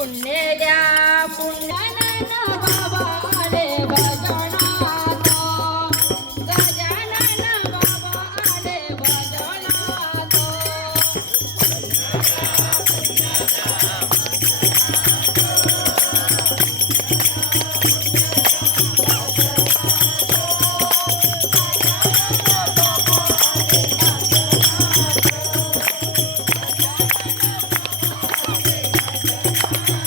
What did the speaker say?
ಪುಣ್ಯನ್ನ ಬೇ ಬ ಜನ ಬೇ ಬಾದ